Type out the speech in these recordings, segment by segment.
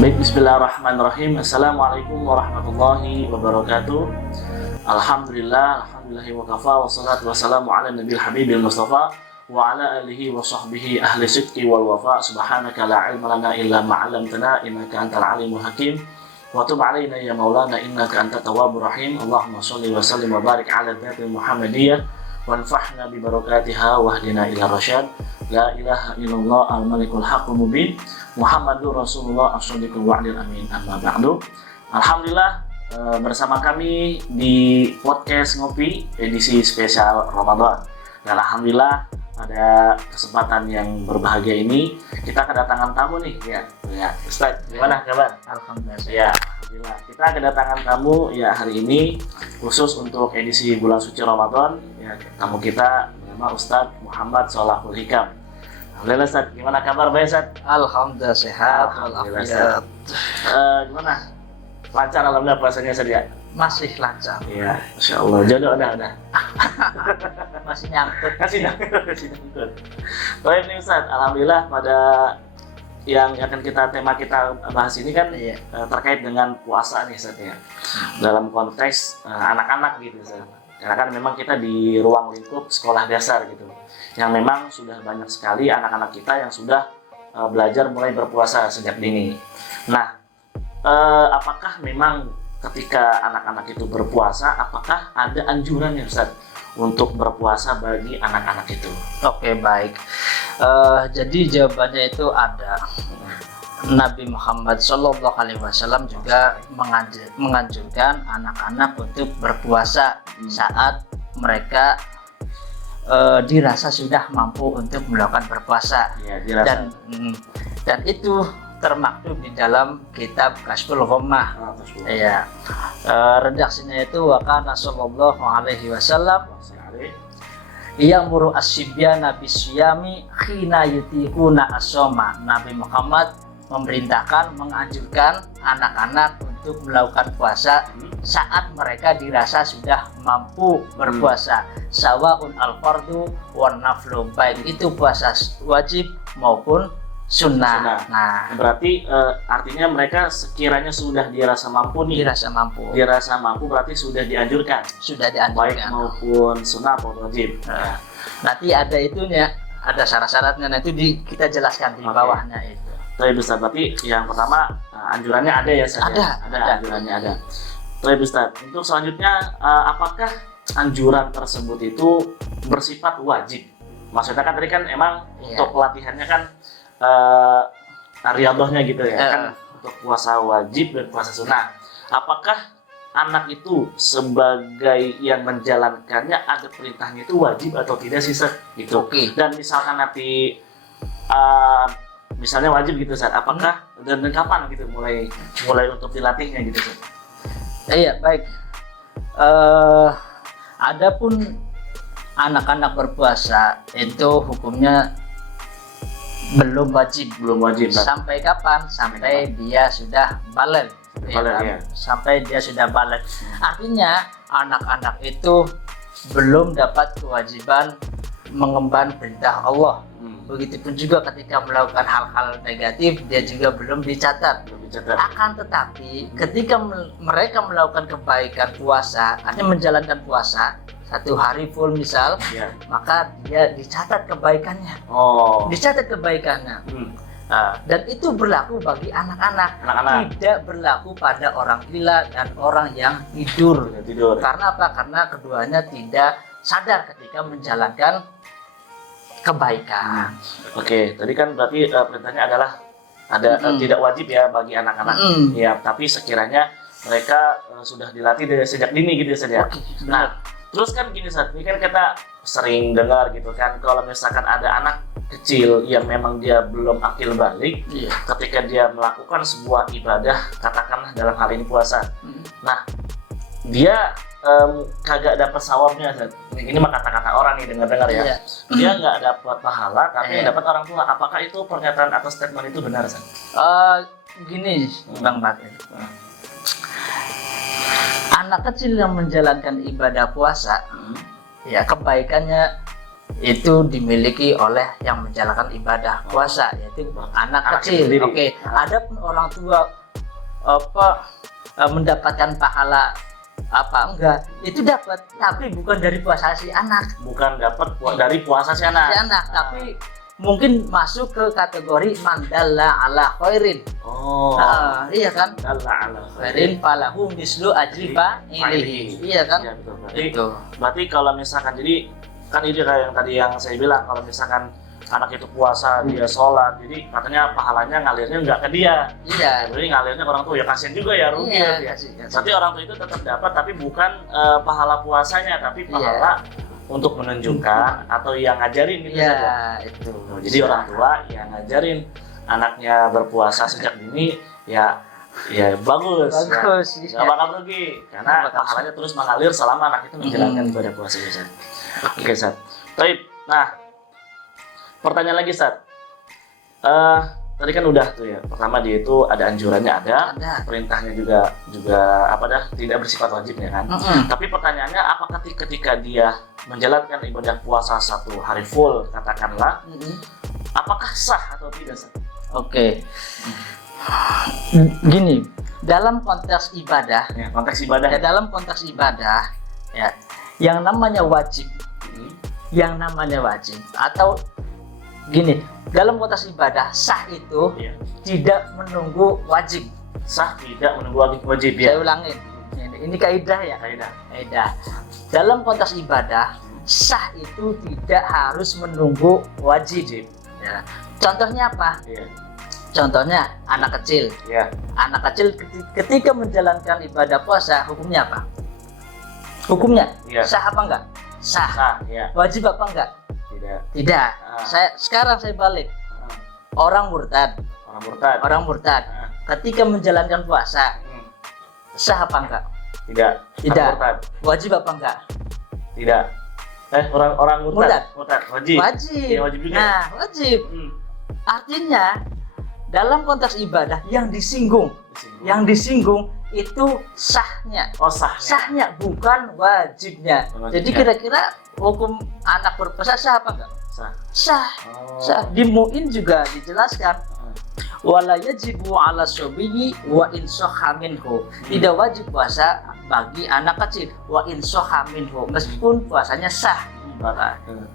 Baik, bismillahirrahmanirrahim. Assalamualaikum warahmatullahi wabarakatuh. Alhamdulillahi wa kafa, wassalatu wassalamu ala nabiyil habibil mustafa wa ala alihi wa sahbihi ahli sidqi wal wafa. Subhanaka la ilma lana illa ma 'allamtana innaka antal alimul hakim. Wa tub 'alaina ya maulana innaka antat tawwabur rahim. Allahumma shalli wa sallim wa barik 'ala dzatil muhammadiyah wanfa'na bi barakatiha wahdina ila rasyad. La ilaha illallah al-malikul haqqul mubin Muhammadur Rasulullah as-shadiqul wa'dil amin. Amma ba'du. Alhamdulillah, bersama kami di podcast Ngopi edisi spesial Ramadan. Dan alhamdulillah pada kesempatan yang berbahagia ini kita kedatangan tamu nih ya. Ustaz, gimana kabar? Alhamdulillah. Ya, alhamdulillah. Kita kedatangan tamu ya hari ini khusus untuk edisi bulan suci Ramadan. Ya, tamu kita bernama Ustaz Muhammad Sholahul Hikam. Alhamdulillah Ustaz, gimana kabar Baik Ustaz? Alhamdulillah sehat, Alhamdulillah, walafiat. Gimana? Lancar alhamdulillah puasanya Ustaz ya? Masih lancar. Iya, Masya Allah, jodoh udah. Masih nyangkut. Kasih nyangkut. Baik nih Ustaz, alhamdulillah pada yang akan tema kita bahas ini kan terkait dengan puasa nih Ustaz ya. Dalam konteks anak-anak gitu Ustaz. Karena kan memang kita di ruang lingkup sekolah dasar gitu, yang memang sudah banyak sekali anak-anak kita yang sudah belajar mulai berpuasa sejak dini. Nah, apakah memang ketika anak-anak itu berpuasa, apakah ada anjuran ya Ustaz untuk berpuasa bagi anak-anak itu? Oke, baik. Jadi jawabannya itu ada. Nabi Muhammad SAW juga menganjurkan anak-anak untuk berpuasa saat mereka dirasa sudah mampu untuk melakukan berpuasa. Ya, dirasa. Dan itu termaktub di dalam kitab Kashful Ghammah. Ya, redaksinya itu wakana sallallahu alaihi wasallam ya'muru as-sibyana bisyami khina yutihuna as-soma. Nabi Muhammad memerintahkan, menganjurkan anak-anak untuk melakukan puasa saat mereka dirasa sudah mampu berpuasa. Sawaun al-fardu wan naflu, baik itu puasa wajib maupun sunnah. Nah, berarti artinya mereka sekiranya sudah dirasa mampu nih. Dirasa mampu berarti sudah dianjurkan. Baik maupun sunnah maupun wajib. Nanti ada itunya, ada syarat-syaratnya. Nanti kita jelaskan di bawahnya itu. Baik Ustaz, berarti yang pertama anjurannya ada ya Ustaz? Ada. Anjurannya ada. Baik Ustaz, untuk selanjutnya apakah anjuran tersebut itu bersifat wajib? Maksudnya kan tadi kan emang untuk pelatihannya kan riyadhahnya gitu ya kan, untuk puasa wajib dan puasa sunnah. Apakah anak itu sebagai yang menjalankannya ada perintahnya itu wajib atau tidak sih Ustaz? Gitu. Dan misalkan nanti misalnya wajib gitu Ustaz, apakah dan kapan gitu mulai untuk dilatihnya gitu Ustaz? Iya, baik. Adapun anak-anak berpuasa itu hukumnya belum wajib. Sampai kapan? Sampai dia sudah balik. Sampai dia sudah balik. Artinya anak-anak itu belum dapat kewajiban mengemban perintah Allah. Begitupun juga ketika melakukan hal-hal negatif, dia juga belum dicatat. Akan tetapi ketika mereka melakukan kebaikan puasa, artinya menjalankan puasa 1 hari full misal, maka dia dicatat kebaikannya. Dan itu berlaku bagi anak-anak. Tidak berlaku pada orang gila dan orang yang tidur. Karena apa? Karena keduanya tidak sadar ketika menjalankan kebaikan. Oke, tadi kan berarti perintahnya adalah ada tidak wajib ya bagi anak-anak. Ya, tapi sekiranya mereka sudah dilatih dari sejak dini gitu saja. Nah, terus kan gini Ustaz, ini kan kita sering dengar gitu kan, kalau misalkan ada anak kecil yang memang dia belum akil balik, ketika dia melakukan sebuah ibadah, katakanlah dalam hal ini puasa. Nah, dia kagak dapat sawabnya. Ini mah kata-kata orang nih, dengar-dengar ya. Dia nggak dapat pahala, tapi yang dapat orang tua. Apakah itu pernyataan atau statement itu benar, San? Gini, Bang Bakri. Anak kecil yang menjalankan ibadah puasa, ya kebaikannya itu dimiliki oleh yang menjalankan ibadah puasa, yaitu anak kecil. Oke. Adapun orang tua mendapatkan pahala enggak, itu dapat, tapi bukan dari puasa si anak, bukan dapat dari puasa si anak. Tapi mungkin masuk ke kategori mandalla ala khairin. Iya kan? Mandalla ala khairin falahu mislu ajri fa'ilihi. Iya kan? Ya, betul. Berarti kalau misalkan, jadi kan ini kayak yang tadi yang saya bilang, kalau misalkan anak itu puasa, dia sholat, jadi katanya pahalanya ngalirnya nggak ke dia. Iya. Jadi ngalirnya ke orang tua, ya kasihan juga ya, rugi. Iya, Berarti orang tua itu tetap dapat, tapi bukan pahala puasanya, tapi pahala untuk menunjukkan atau yang ngajarin gitu. Iya, itu. Jadi orang tua yang ngajarin anaknya berpuasa sejak dini, ya bagus. Ya. Nggak bakal rugi, karena pahalanya terus mengalir selama anak itu menjalankan ibadah puasa. Oke, Ustaz. Baik. Nah, pertanyaan lagi, Ustaz. Tadi kan udah tuh ya. Pertama dia itu ada anjurannya, ada. Perintahnya juga tidak bersifat wajib ya kan. Tapi pertanyaannya, apakah ketika dia menjalankan ibadah puasa 1 hari full katakanlah, apakah sah atau tidak, Ustaz? Oke. Gini, dalam konteks ibadah, dalam konteks ibadah ya, yang namanya wajib, atau gini, dalam konteks ibadah sah itu tidak menunggu wajib. Sah tidak menunggu wajib ya. Saya ulangin, ini kaidah ya. Kaidah. Dalam konteks ibadah sah itu tidak harus menunggu wajib. Ya. Contohnya apa? Contohnya anak kecil. Anak kecil ketika menjalankan ibadah puasa, hukumnya apa? Hukumnya sah apa enggak? Sah. Wajib apa enggak? Tidak. Sekarang saya balik. Orang murtad. Ketika menjalankan puasa, sah apa enggak? Tidak. Wajib apa enggak? Tidak. Orang murtad. Wajib. Ya, wajib juga. Nah, wajib. Artinya dalam konteks ibadah yang disinggung itu sahnya. Sahnya bukan wajibnya. Jadi kira-kira hukum anak berpuasa sah apa enggak? Sah. Di Mu'in juga dijelaskan, wala yajibu 'ala sabiyyi wa in shahha minhu. Tidak wajib puasa bagi anak kecil, wa in shahha minhu, meskipun puasanya sah.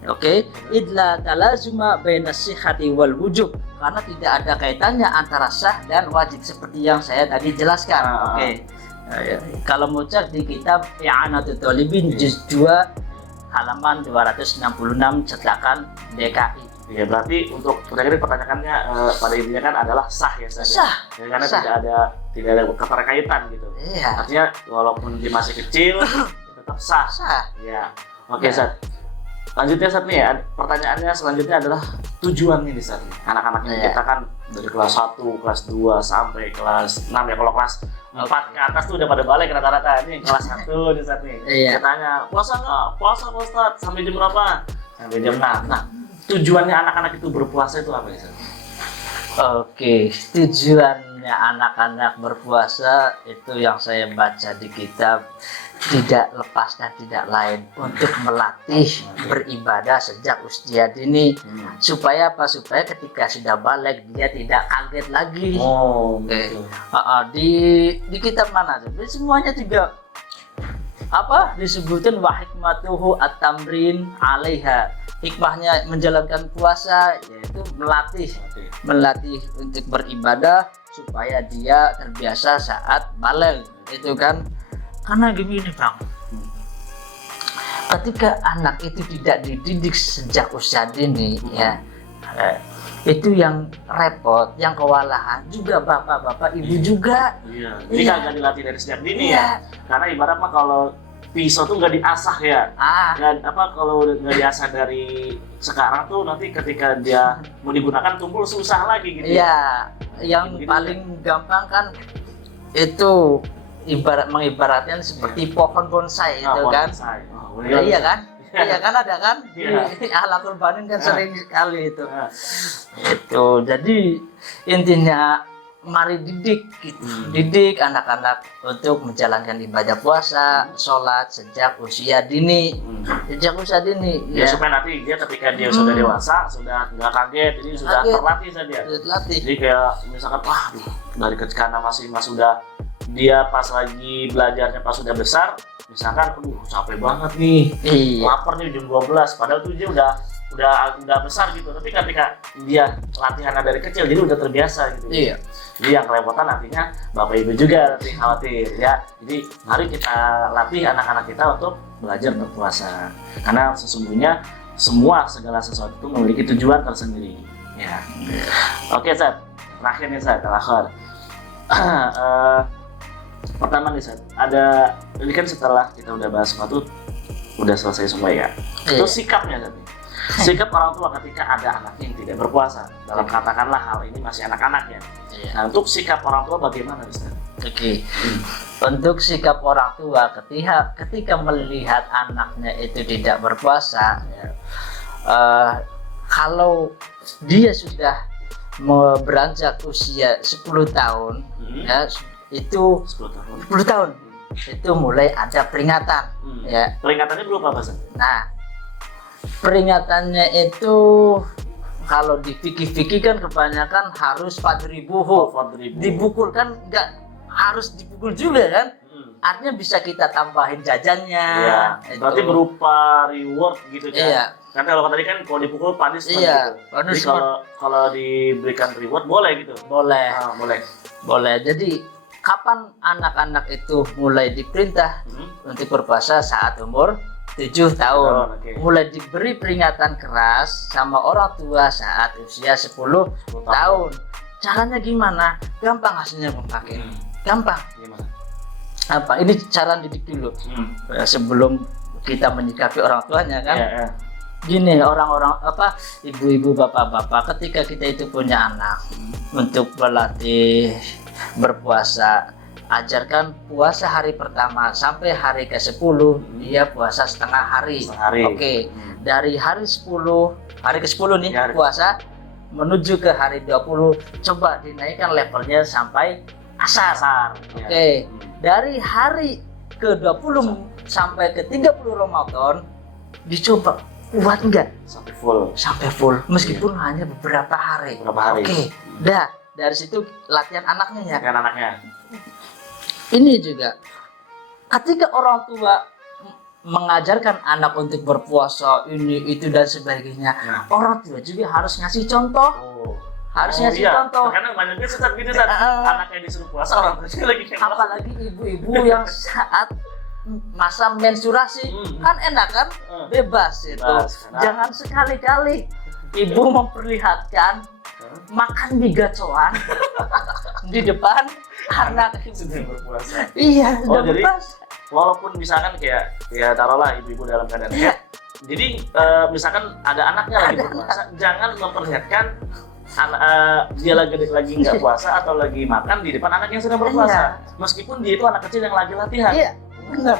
Oke, idla talazuma baina sihhati wal wujub, karena tidak ada kaitannya antara sah dan wajib seperti yang saya tadi jelaskan. Oke. Kalau mau cek di kitab I'anatul Thalibin juz 2 halaman 266 cetakan DKI. Ya, berarti untuk pertanyaannya pada intinya kan adalah sah ya saja. Ya, karena sah. tidak ada keterkaitan gitu. Iya. Artinya walaupun dia masih kecil tetap sah. Ya. Oke, Ustaz. Lanjutnya, Ustaz nih ya, pertanyaannya selanjutnya adalah tujuan ini, Ustaz. Anak-anak ini kita kan dari kelas 1, kelas 2 sampai kelas 6 ya. Kalau kelas 4 ke atas tuh udah pada balik rata-rata. Ini kelas 1 nih, Ustaz nih. Kita tanya, puasa nggak? Puasa, Ustaz. Sampai jam berapa? Sampai jam 6. Nah, tujuannya anak-anak itu berpuasa itu apa ya, Ustaz? Oke, tujuannya anak-anak berpuasa itu yang saya baca di kitab, tidak lepas dan tidak lain untuk melatih beribadah sejak usia dini. Supaya apa? Supaya ketika sudah balik dia tidak kaget lagi. Di kitab mana? Semuanya juga disebutkan wa hikmatuhu at-tamrin 'alaiha. Hikmahnya menjalankan puasa yaitu melatih untuk beribadah supaya dia terbiasa saat balik. Itu kan, karena gini Bang, ketika anak itu tidak dididik sejak usia dini ya, itu yang repot, yang kewalahan juga bapak-bapak, ibu juga. Jadi kagak dilatih dari sejak dini ya. Karena ibarat mah kalau pisau tuh nggak diasah ya. Kalau nggak diasah dari sekarang tuh nanti ketika dia mau digunakan tumpul susah lagi gitu. Iya, yang paling gampang kan itu mengibaratkan seperti pohon bonsai itu kan. Iya kan? Iya kan, ada kan? Di Ahlakul Banin kan sering sekali itu. Itu. Jadi intinya mari didik gitu. Didik anak-anak untuk menjalankan ibadah puasa, sholat sejak usia dini. Sejak usia dini Ya, supaya nanti dia ketika dia sudah dewasa sudah nggak kaget, jadi sudah Kaget. terlatih saja. Terlatih. Jadi kayak misalkan dari karena masih sudah dia pas lagi belajarnya pas sudah besar, misalkan capek banget nih, Iya. lapar nih jam 12, padahal tuh dia udah besar gitu, tapi ketika dia latihannya dari kecil jadi udah terbiasa gitu. Iya. Jadi yang kelewatan nantinya bapak ibu juga nanti khawatir ya. Jadi mari kita latih anak-anak kita untuk belajar berpuasa, karena sesungguhnya segala sesuatu itu memiliki tujuan tersendiri ya. Oke Zat, terakhir nih Zat, terakhir pertama nih Zat, ini kan setelah kita udah bahas sesuatu udah selesai semua ya. Terus sikapnya Zat, sikap orang tua ketika ada anak yang tidak berpuasa, dalam katakanlah hal ini masih anak-anak ya. Nah, untuk sikap orang tua bagaimana Ustaz? Oke. Untuk sikap orang tua ketika melihat anaknya itu tidak berpuasa, kalau dia sudah beranjak usia 10 tahun, ya itu 10 tahun itu mulai ada peringatan. Ya. Peringatannya berupa apa Ustaz? Nah, peringatannya itu kalau di fikih kan kebanyakan harus fadribuhu. Dipukul kan nggak harus dipukul juga kan? Artinya bisa kita tambahin jajannya. Iya. Berarti berupa reward gitu kan? Iya. Kan kalau tadi kan kalau dipukul punishment Iya, gitu. Jadi kalau diberikan reward boleh gitu? Boleh. Boleh. Boleh. Jadi kapan anak-anak itu mulai diperintah untuk berpuasa? Saat umur 7 tahun. Okay. Mulai diberi peringatan keras sama orang tua saat usia 10 tahun. Caranya gimana? Gampang hasilnya memakai. Gampang. Gimana? Apa? Ini cara didik dulu. Sebelum kita menyikapi orang tuanya kan. Yeah. Gini, orang-orang ibu-ibu, bapak-bapak, ketika kita itu punya anak untuk berlatih berpuasa, ajarkan puasa hari pertama sampai hari ke-10 dia puasa setengah hari. Oke. Dari hari ke-10 nih puasa menuju ke hari 20 coba dinaikkan levelnya sampai asar. Oke. Dari hari ke-20 sampai ke-30 Ramadan dicoba kuat enggak? Sampai full. Meskipun hanya beberapa hari. Oke. Dari situ latihan anaknya ya. Ini juga ketika orang tua mengajarkan anak untuk berpuasa ini itu dan sebagainya, orang tua juga harus ngasih contoh. Contoh. Karena banyaknya Ustaz gini Ustaz, anaknya disuruh puasa orang tua lagi kan. Apalagi ibu-ibu yang saat masa menstruasi kan enak kan, bebas itu. Jangan sekali-kali ibu memperlihatkan makan mie gacoan di depan anak sedang berpuasa. Iya, jadi berpuasa. Walaupun misalkan kayak ya taruhlah ibu-ibu dalam keadaan sehat. Jadi misalkan ada anaknya lagi berpuasa, jangan memperlihatkan dia lagi nggak puasa atau lagi makan di depan anak yang sedang berpuasa. Meskipun dia itu anak kecil yang lagi latihan. Iya, benar.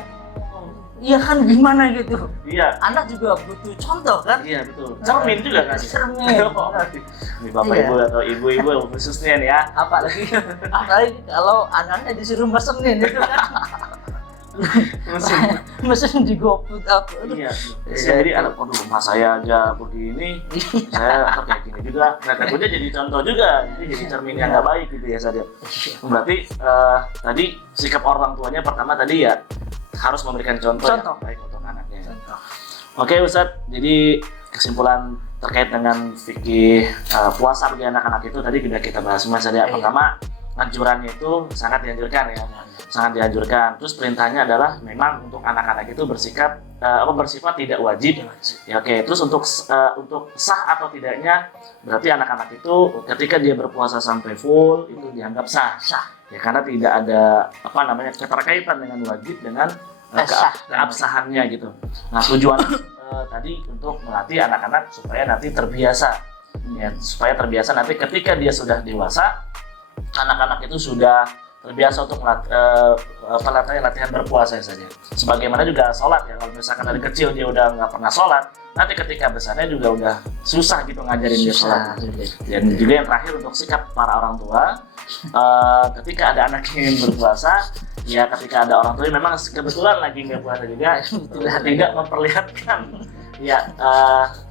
Iya kan gimana gitu. Iya. Anak juga butuh contoh kan? Iya betul. Cermin juga kan? Cermin. Ini bapak ibu atau ibu-ibu khususnya nih ya. Apalagi kalau anaknya disuruh mesenin itu kan. mesin digoput apa? Iya. Jadi anak mas saya aja begini, saya kayak gini juga. Nah takutnya jadi contoh juga, jadi cermin yang nggak baik gitu ya Sadia. Berarti tadi sikap orang tuanya pertama tadi ya harus memberikan contoh yang baik untuk anaknya. Oke Ustadz, jadi kesimpulan terkait dengan fikih puasa bagi anak-anak itu tadi sudah kita bahas semua Sadia. Pertama, anjurannya itu sangat dianjurkan ya. Sangat dianjurkan. Terus perintahnya adalah memang untuk anak-anak itu bersifat tidak wajib. Ya, oke. Terus untuk sah atau tidaknya berarti anak-anak itu ketika dia berpuasa sampai full itu dianggap sah. Ya karena tidak ada keterkaitan dengan wajib dengan keabsahannya gitu. Nah, tujuan tadi untuk melatih anak-anak supaya nanti terbiasa. Ya, supaya terbiasa nanti ketika dia sudah dewasa, anak-anak itu sudah terbiasa untuk latihan berpuasa saja. Sebagaimana juga sholat ya, kalau misalkan dari kecil dia udah nggak pernah sholat, nanti ketika besarnya juga udah susah gitu ngajarin dia sholat. Dan juga yang terakhir untuk sikap para orang tua, ketika ada anak yang ingin berpuasa, ya ketika ada orang tua yang memang kebetulan lagi nggak puasa juga, tidak memperlihatkan ya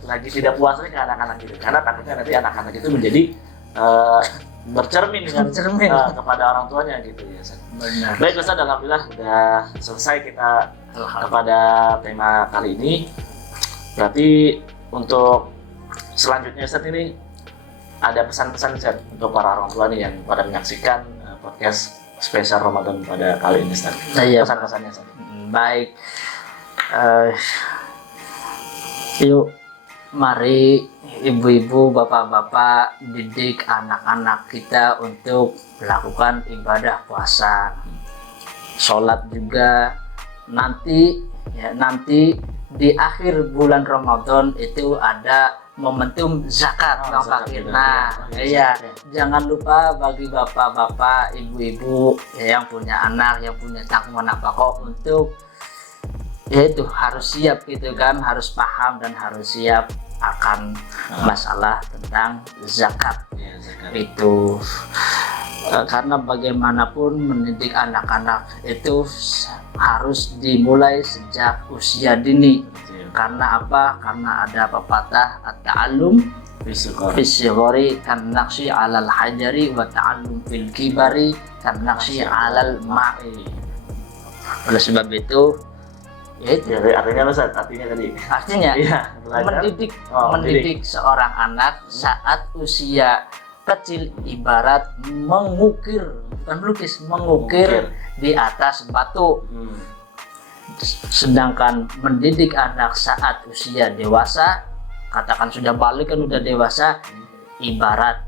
lagi tidak puasanya ke anak-anak gitu, karena takutnya nanti anak-anak itu menjadi bercermin kepada orang tuanya gitu ya. Benar. Baik Ustaz, alhamdulillah udah selesai kita kepada tema kali ini. Berarti untuk selanjutnya Ustaz ini ada pesan-pesan Ustaz untuk para orang tua nih yang pada menyaksikan podcast spesial Ramadan pada kali ini Ustaz. Iya. Pesan-pesannya Ustaz. Baik. Yuk, mari ibu-ibu, bapak-bapak didik anak-anak kita untuk melakukan ibadah puasa, sholat juga. Nanti di akhir bulan Ramadan itu ada momentum zakat yang fakir. Nah, iya, jangan lupa bagi bapak-bapak, ibu-ibu yang punya anak, yang punya tanggungan nafkah untuk yaitu harus siap gitu kan, harus paham dan harus siap akan masalah tentang zakat. Itu karena bagaimanapun mendidik anak-anak itu harus dimulai sejak usia dini. Karena apa? Karena ada pepatah at-ta'allum fis-shighari kan naqshi 'alal hajari wa ta'allum fil kibari kan naqshi 'alal ma'i. Oleh sebab itu Ya, artinya Ustaz, artinya iya, mendidik seorang anak saat usia kecil ibarat mengukir, bukan melukis, mengukir di atas batu. Sedangkan mendidik anak saat usia dewasa, katakan sudah balik kan udah dewasa, ibarat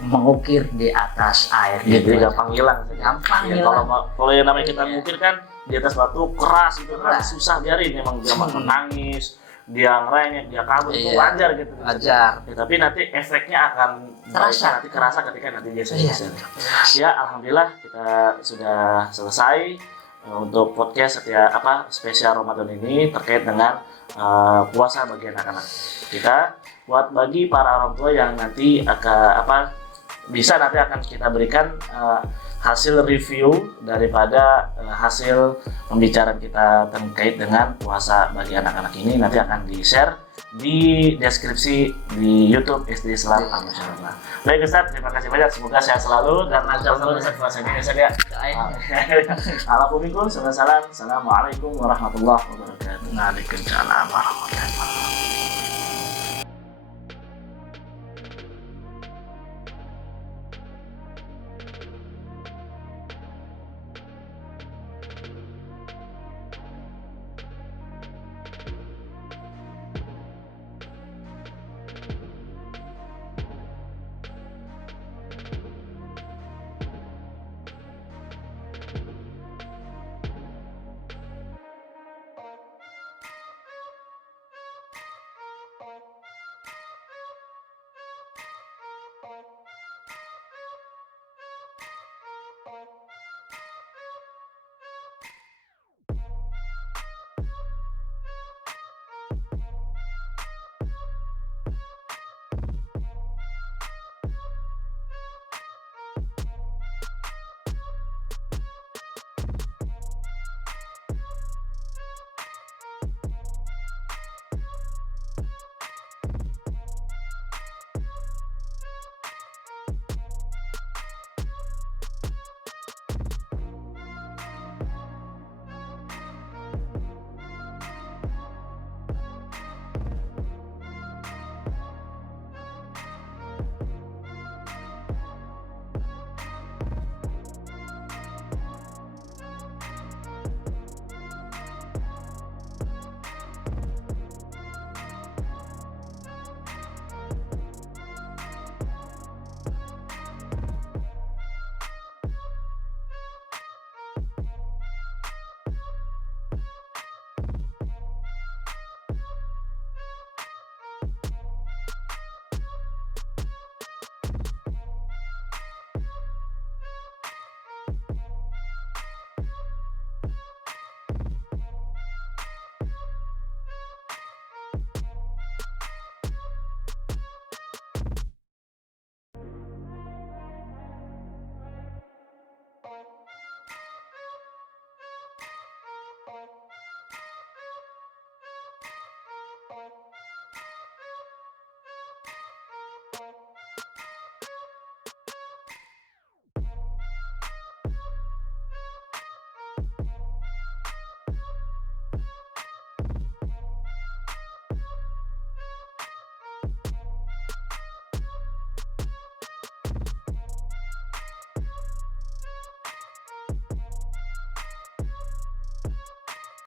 mengukir di atas air. Jadi gampang hilang. Gampang ya, hilang. Kalau yang namanya kita ngukir kan di atas batu keras itu kan susah biarin, emang dia menangis, dia ngerengek, dia kabur, itu wajar gitu. Wajar. Ya, tapi nanti efeknya akan kerasa ketika nanti dia selesai. Ya, alhamdulillah kita sudah selesai untuk podcast spesial Ramadan ini terkait dengan puasa bagi anak-anak kita. Buat bagi para orang tua yang nanti akan kita berikan hasil review daripada hasil pembicaraan kita terkait dengan puasa bagi anak-anak ini, nanti akan di-share di deskripsi di YouTube SD Islam Al-Musyawarah. Baik Ustaz, terima kasih banyak, semoga sehat selalu dan lancar terus Ustaz puasanya Ustaz ya. Assalamualaikum warahmatullahi wabarakatuh. Waalaikumsalam warahmatullahi wabarakatuh.